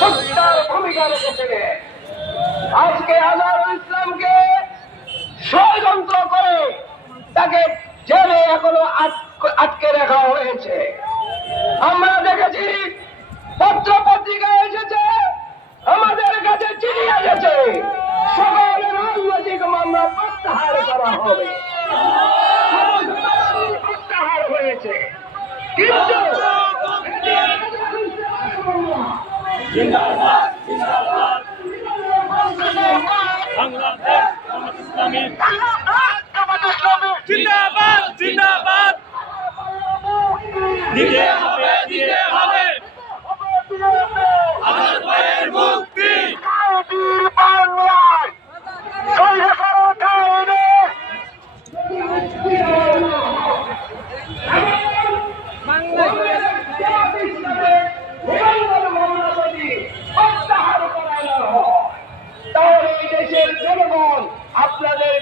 হত্যার ভূমিকা রেখেছিলেন। আজকে আজহারুল ইসলামকে ষড়যন্ত্র করে তাকে জেলে এখনো আটকে রাখা হয়েছে। আমরা দেখেছি পত্র পত্রিকায় এসেছে, আমাদের কাছে চিঠি এসেছে, সকল রাজনৈতিক মামলা প্রত্যাহার করা হবে, প্রত্যাহার হয়েছে। কিন্তু জিন্দাবাদ জিন্দাবাদ দিতে হবে দিতে হবে আমার ভাইয়ের মুক্তি বাংলায় তাহলে এই দেশের জনগণ আপনাদের